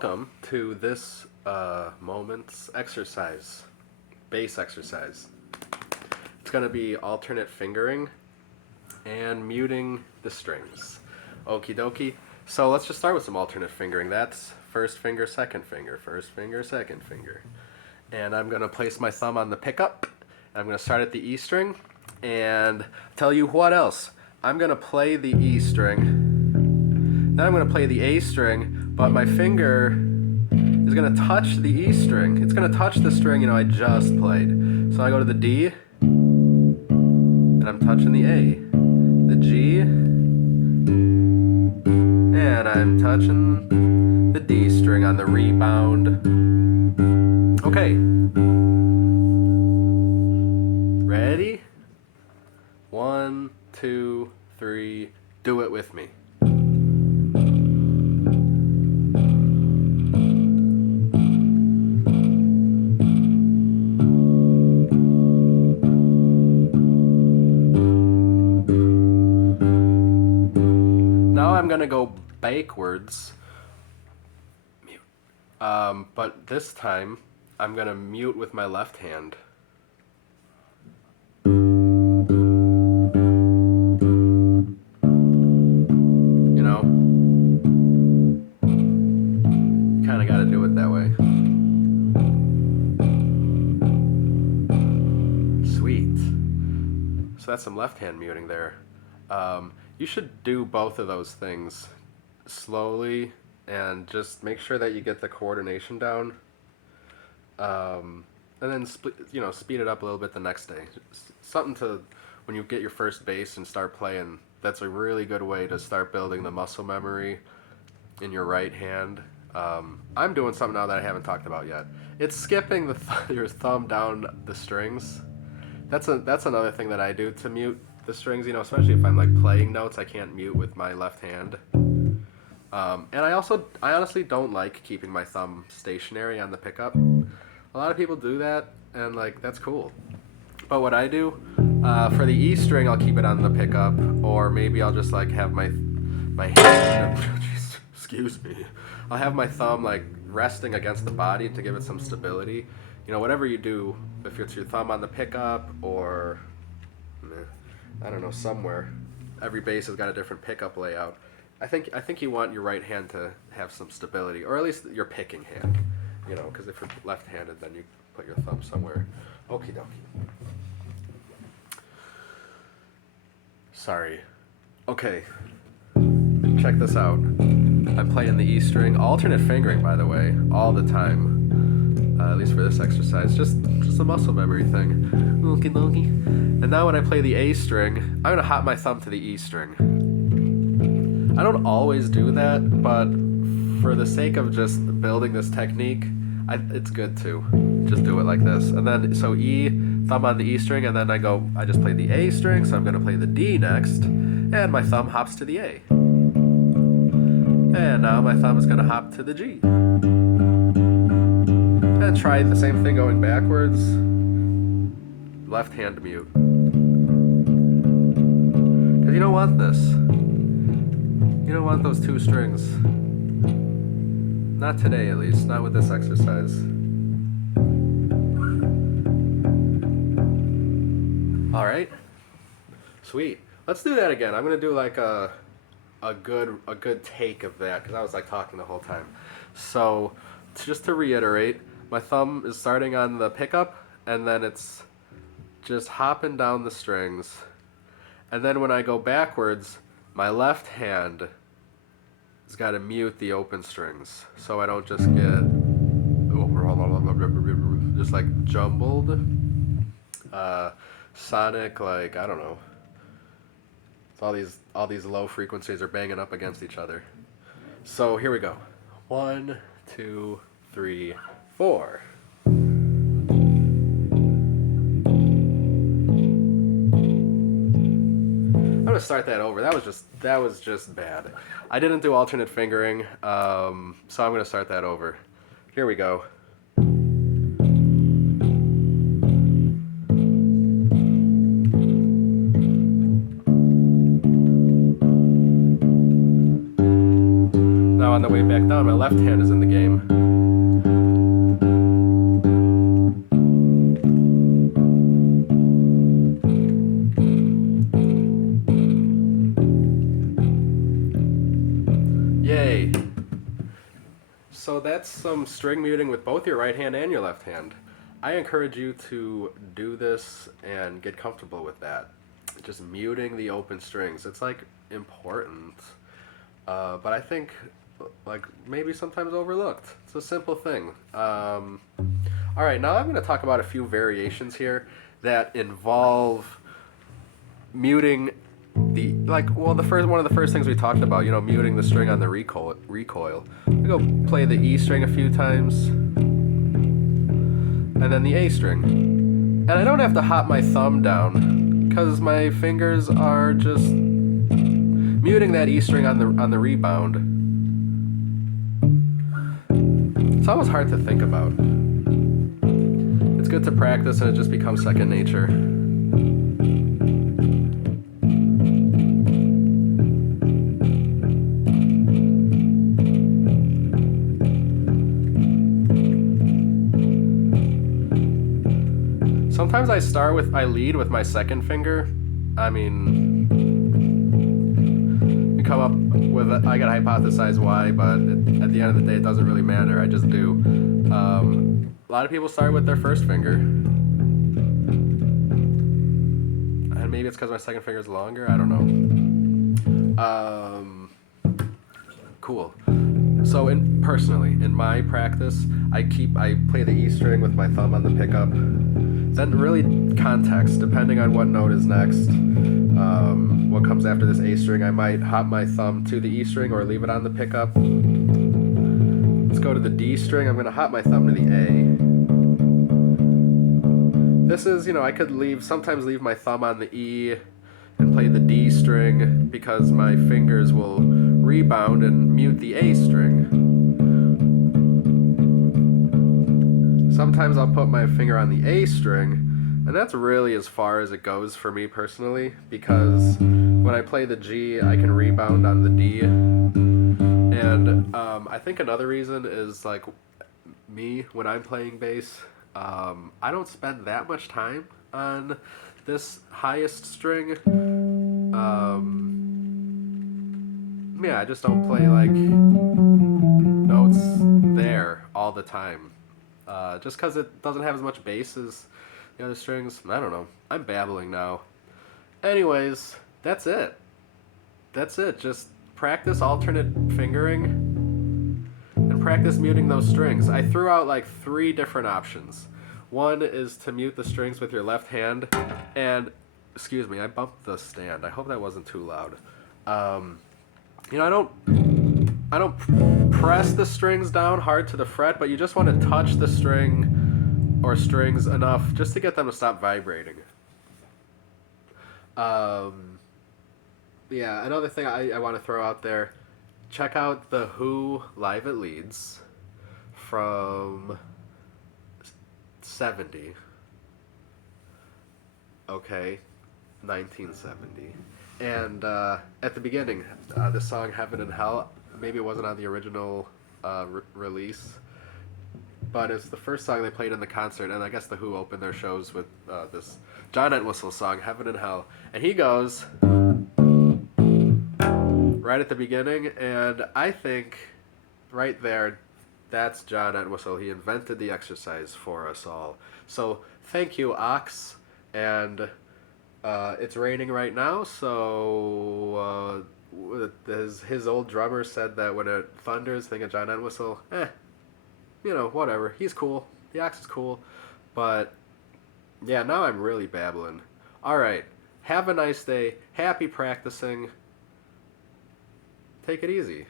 Welcome to this moment's exercise, bass exercise. It's going to be alternate fingering and muting the strings. Okie dokie. So let's just start with some alternate fingering. That's first finger, second finger, first finger, second finger. And I'm going to place my thumb on the pickup. I'm going to start at the E string and tell you what else. I'm going to play the E string. Then I'm going to play the A string, but my finger is going to touch the E string. It's going to touch the string, I just played. So I go to the D, and I'm touching the A. The G, and I'm touching the D string on the rebound. Okay. Ready? 1, 2, 3, do it with me. Now I'm gonna go backwards, mute. But this time I'm gonna mute with my left hand. Kinda gotta do it that way. Sweet. So that's some left hand muting there. You should do both of those things slowly and just make sure that you get the coordination down. And then speed it up a little bit the next day. Something to, when you get your first bass and start playing, that's a really good way to start building the muscle memory in your right hand. I'm doing something now that I haven't talked about yet. It's skipping your thumb down the strings. That's another thing that I do to mute the strings, especially if I'm like playing notes, I can't mute with my left hand. And I honestly don't like keeping my thumb stationary on the pickup. A lot of people do that, and that's cool. But what I do, for the E string, I'll keep it on the pickup, or maybe I'll just have my hand, excuse me, I'll have my thumb resting against the body to give it some stability. Whatever you do, if it's your thumb on the pickup or I don't know, somewhere. Every bass has got a different pickup layout. I think you want your right hand to have some stability, or at least your picking hand. Because if you're left-handed, then you put your thumb somewhere. Okie dokie. Sorry. Okay. Check this out. I'm playing the E string, alternate fingering, by the way, all the time. At least for this exercise, just a muscle memory thing. Okie dokie. And now when I play the A string, I'm gonna hop my thumb to the E string. I don't always do that, but for the sake of just building this technique, it's good to just do it like this. And then, so E, thumb on the E string, and then I just play the A string, so I'm gonna play the D next, and my thumb hops to the A. And now my thumb is gonna hop to the G. And try the same thing going backwards. Left hand mute. Because you don't want this. You don't want those two strings. Not today, at least. Not with this exercise. Alright. Sweet. Let's do that again. I'm going to do a good take of that, because I was talking the whole time. So, just to reiterate, my thumb is starting on the pickup, and then it's just hopping down the strings. And then when I go backwards, my left hand has got to mute the open strings, so I don't just get just jumbled. Sonic, I don't know. All these low frequencies are banging up against each other. So here we go. 1, 2, 3, 4. I'm gonna start that over. That was just bad. I didn't do alternate fingering, so I'm gonna start that over. Here we go. Now on the way back down, now my left hand is in the game. Yay! So that's some string muting with both your right hand and your left hand. I encourage you to do this and get comfortable with that. Just muting the open strings. It's like important, but I think like maybe sometimes overlooked. It's a simple thing. All right, now I'm going to talk about a few variations here that involve muting the the first one of the first things we talked about, muting the string on the recoil. I go play the E string a few times, and then the A string, and I don't have to hop my thumb down because my fingers are just muting that E string on the rebound. It's almost hard to think about. It's good to practice, and it just becomes second nature. Sometimes I lead with my second finger. I mean, you come up with I gotta hypothesize why, but at the end of the day, it doesn't really matter. I just do. A lot of people start with their first finger, and maybe it's because my second finger is longer. I don't know. Cool. So personally, in my practice, I play the E string with my thumb on the pickup. Then really context, depending on what note is next, what comes after this A string, I might hop my thumb to the E string or leave it on the pickup. Let's go to the D string. I'm going to hop my thumb to the A. This is, I could sometimes leave my thumb on the E and play the D string because my fingers will rebound and mute the A string. Sometimes I'll put my finger on the A string, and that's really as far as it goes for me personally, because when I play the G, I can rebound on the D. And I think another reason is like me, when I'm playing bass, I don't spend that much time on this highest string. I just don't play like notes there all the time. Just because it doesn't have as much bass as the other strings. I don't know. I'm babbling now. Anyways, that's it. Just practice alternate fingering and practice muting those strings. I threw out like 3 different options. One is to mute the strings with your left hand, and excuse me, I bumped the stand. I hope that wasn't too loud. I don't press the strings down hard to the fret, but you just want to touch the string or strings enough just to get them to stop vibrating. Another thing I want to throw out there, check out the Who Live at Leeds from 70. Okay, 1970. And at the beginning, the song Heaven and Hell, maybe it wasn't on the original release, but it's the first song they played in the concert, and I guess the Who opened their shows with this John Entwistle song, Heaven and Hell. And he goes right at the beginning, and I think right there, that's John Entwistle. He invented the exercise for us all. So thank you, Ox, and it's raining right now, so his old drummer said that when it thunders, think of John Entwistle. Whatever. He's cool. The Ox is cool. But, yeah, now I'm really babbling. Alright. Have a nice day. Happy practicing. Take it easy.